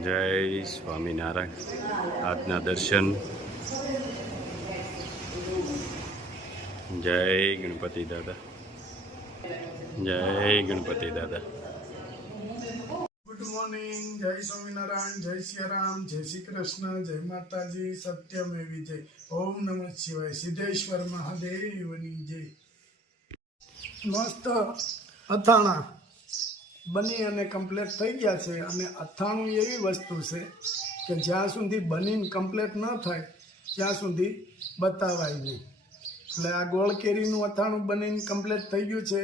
જય સ્વામિનારાયણ. આજના દર્શન. જય ગણપતિ દાદા. જય ગણપતિ દાદા. Good morning. જય સ્વામિનારાયણ. જય સિયારામ. જય શ્રી કૃષ્ણ. જય માતાજી. સત્યમેવી જય. ઓમ નમઃ શિવાય. સિદ્ધેશ્વર મહાદેવની જય. મસ્ત અથાણા બની અને કમ્પ્લીટ થઈ ગયા છે. અને અથાણું એવી વસ્તુ છે કે જ્યાં સુધી બનીને કમ્પ્લીટ ન થાય ત્યાં સુધી બતાવાય નહીં. એટલે આ ગોળ કેરીનું અથાણું બનીને કમ્પ્લીટ થઈ ગયું છે.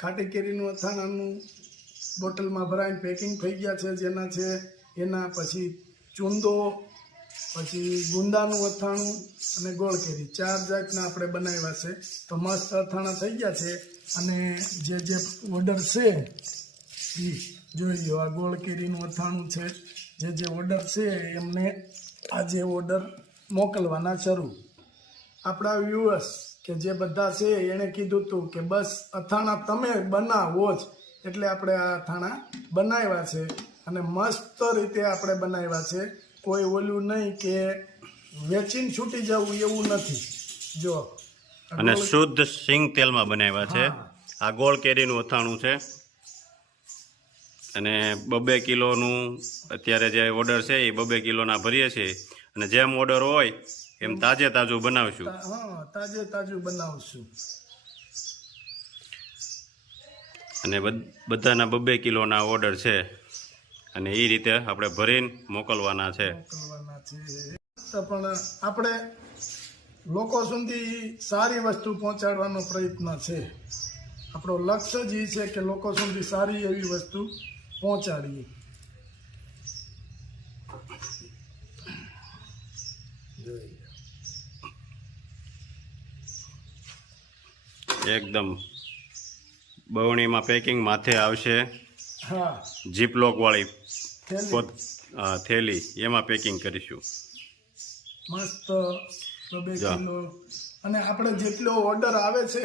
ખાટી કેરીનું અથાણાનું બોટલમાં ભરાઈને પેકિંગ થઈ ગયા છે. જેના છે એના પછી ચૂંદો, પછી ગુંદાનું અથાણું અને ગોળ કેરી 4 જાતના આપણે બનાવ્યા છે. તો મસ્ત અથાણા થઈ ગયા છે. અને જે ઓર્ડર છે એ જોઈ લો. આ ગોળ કેરીનું અથાણું છે. જે ઓર્ડર છે એમને આજે ઓર્ડર મોકલવાના શરૂ. આપણા વ્યુઅર્સ કે જે બધા છે એણે કીધું હતું કે બસ અથાણા તમે બનાવો જ, એટલે આપણે આ અથાણા બનાવ્યા છે. અને મસ્ત રીતે આપણે બનાવ્યા છે. કોઈ ઓલું નહીં કે વેચીને છૂટી જવું એવું નથી. જો અને શુદ્ધ સિંગ તેલમાં બનાવ્યા છે. આ ગોળ કેરીનું અથાણું છે. અને 2 કિલોનું અત્યારે જે ઓર્ડર છે એ 2 કિલોના ભરીએ છીએ. અને જેમ ઓર્ડર હોય એમ તાજે તાજું બનાવશું. હા, તાજે તાજું બનાવશું. અને બધાના 2 કિલોના ઓર્ડર છે. અને એ રીતે આપણે ભરીને મોકલવાના છે. પણ આપણે લોકો સુધી સારી વસ્તુ પહોંચાડવાનો પ્રયત્ન છે. આપણો લક્ષ્ય જ એ છે કે લોકો સુધી સારી એવી વસ્તુ પહોંચાડીએ. એકદમ બવણીમાં પેકિંગ માથે આવશે. હા, જીપલોક વાળી થેલી એમાં પેકિંગ કરીશું. મસ્ત 2 કિલો. અને આપણે જેટલો ઓર્ડર આવે છે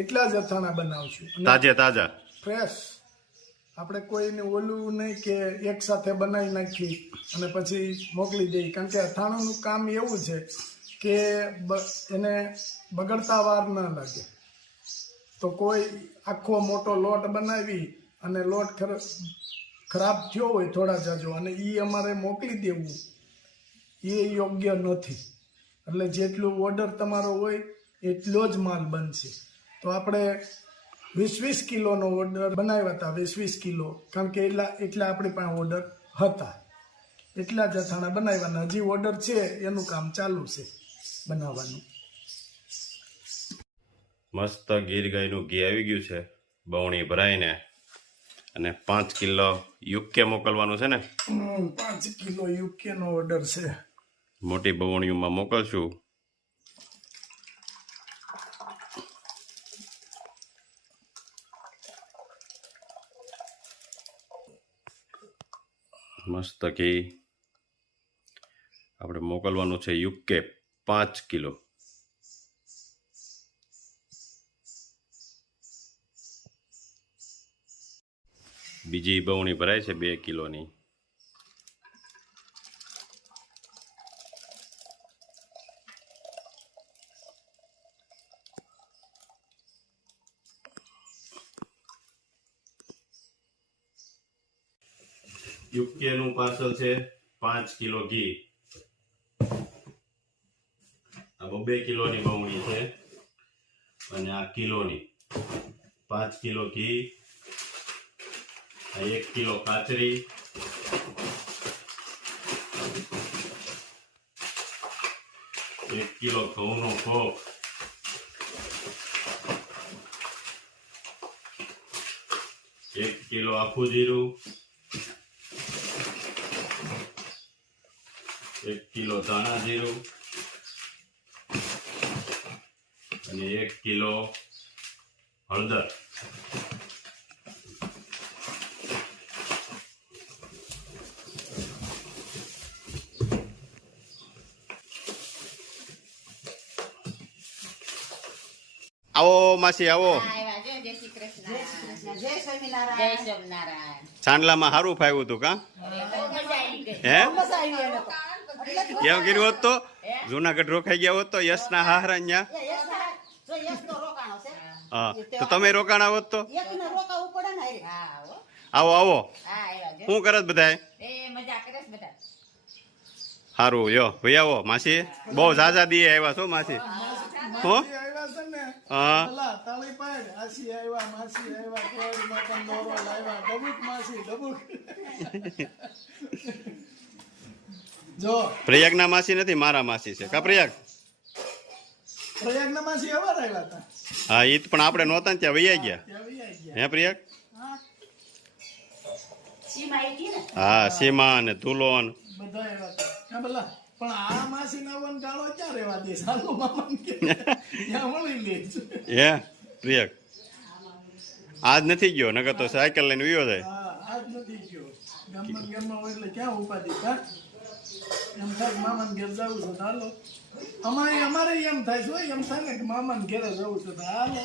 એટલા જ અથાણા બનાવશું. તાજે તાજા ફ્રેશ. આપણે કોઈને ઓલું નહીં કે એક સાથે બનાવી નાખી અને પછી મોકલી દઈએ. કારણ કે અથાણાનું કામ એવું છે કે એને બગડતા વાર ન લાગે. તો કોઈ આખો મોટો લોટ બનાવી અને લોટ ખરાબ થયો હોય થોડા જાજો અને એ અમારે મોકલી દેવું એ યોગ્ય નથી. એટલે જેટલું ઓર્ડર તમારો હોય એટલો જ માલ બનશે. તો આપણે 20 કિલોનો ઓર્ડર બનાવ્યા હતા. 20 કિલો. કારણ કે એટલા આપણી પાસે ઓર્ડર હતા. એટલા જ અથાણા બનાવ્યાના. હજી ઓર્ડર છે એનું કામ ચાલુ છે બનાવવાનું. મસ્ત ગીર ગાયનું ઘી આવી ગયું છે બવણી ભરાઈને. અને 5 કિલો યુકે મોકલવાનું છે ને. 5 કિલો યુકે નો ઓર્ડર છે. મોટી બવણીઓમાં મોકલશું. મસ્ત ઘી આપણે મોકલવાનું છે યુકે 5 કિલો. બીજી બવણી ભરાય છે 2 કિલોની. યુકે નું પાર્સલ છે 5 કિલો ઘી. આ 2 કિલોની બવણી છે અને આ કિલોની 5 કિલો ઘી. 1 કિલો કાચરી, 1 કિલો ઘઉંનો ખોખ, 1 કિલો આખું જીરું, 1 કિલો ધાણા જીરું અને 1 કિલો હળદર. આવો માસી આવો. ચાંદલામાં સારું ફાવ્યું હતું કા? હે એમ કર્યું હોત તો જુનાગઢ રોકાઈ ગયા હોત તો યશના હાહરા ન્યા હા તો તમે રોકાણા હોત તો આવો આવો શું કરત બધાય સારું યો ભાઈ આવો માસી બહુ ઝાઝા દીએ આવ્યા છો માસી હો આવ્યા છે ને હા ભલા તાળી પાડ આસી આવ્યા માસી આવ્યા કોડ માતન દોરો લાવ્યા ડબુક માસી ડબુક જો પ્રયાગના માસી નથી મારા માસી છે કા પ્રયાગ પ્રયાગના માસી આવા રહેલા હતા હા ઈ પણ આપણે નહોતા ને ત્યાં વૈયા ગયા ત્યાં આવી ગયા હે પ્રયાગ હા હા સીમા ને તુલોન બધા આવ્યા હતા હા ભલા પણ આ માસી ના વન ગાળો ક્યાં રહેવા દે સાલો મામા કે ત્યાં મળી લે હે પ્રયાગ આજ નથી ગયો નકર તો સાયકલ લઈને વિયો જાય હા આજ નથી ગયો ગામમાં હોય એટલે ક્યાં ઉપાધિ કા એમ થાય મામાને ઘેર જવું છે તો હાલો અમારે એમ થાય છે એમ થાય ને કે મામાને ઘેરે જવું છે તો હાલો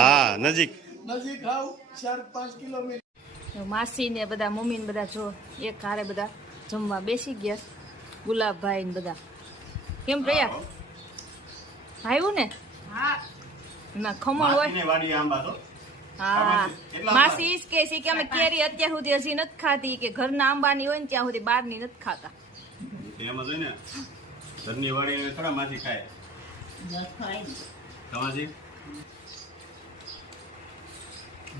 હા નજીક નજીક આવ 4-5 કિલોમીટર માસી ને બધા મમ્મી ને બધા જો એક હારે બધા જમવા બેસી ગયા ગુલાબભાઈ ને બધા કેમ પ્રયાગ આવ્યું ને ના ખમણ હોય માસીની વાડી આંબા તો હા માસી ઈ જ કહે છે કે અમે કેરી અત્યાર સુધી હજી નથી ખાધી કે ઘરના આંબાની હોય ને ત્યાં સુધી બહારની નથી ખાતા એમ જ હોય ને ઘરની વાડી થોડા માસી ખાય તમાસી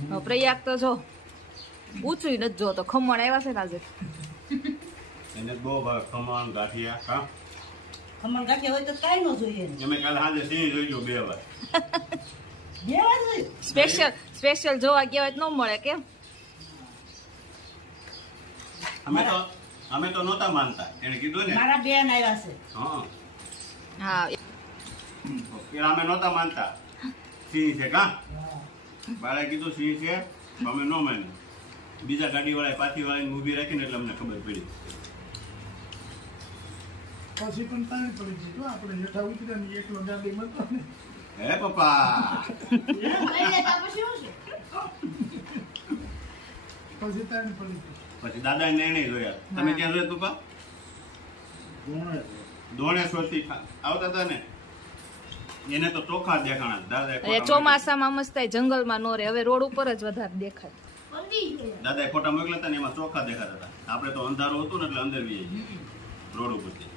હવે પ્રયાગ તો જો ઊંચું નથી જોતો ખમણ આવ્યા છે ને આજે એને બહુ ભાવે ખમણ ગાંઠિયા હા ખમણ ગાંઠિયા હોય તો કાંઈ ન જોઈએ અમે કાલે સાંજે સિંહ જોઈ ગયો 2 વાર દેવા જોઈએ સ્પેશિયલ જોવા ગયા હોય તો ન મળે કેમ અમે તો નહોતા માનતા એને કીધું ને મારા બેન આવ્યા છે હા હા પેલા અમે નહોતા માનતા સિંહ છે કા બાળા કીધું સિંહ છે તો અમે ન માન્યું બીજા ગાડી વાળા પાછી વાળાને ઊભી રાખીને એટલે અમને ખબર પડી પછી પણ તાણી પડી ગઈ જો આપણે હેઠા ઉતર્યા ને એકલો ગાડીમાં તો ને હે પપ્પા પછી તાણી પડી ગઈ પછી દાદા ને નહીં જોયા તમે ક્યાં જોયા પપ્પા દોણેશ્વરથી આવતા હતા ને એને તો ચોખા દેખાણા દાદા ચોમાસામાં મસ્ત થાય જંગલમાં નો રહે હવે રોડ ઉપર જ વધારે દેખાય દાદા ફોટા મોકલ્યા હતા ને એમાં ચોખા દેખાતા હતા આપણે તો અંધારું હતું ને એટલે અંદર બી રોડ ઉપરથી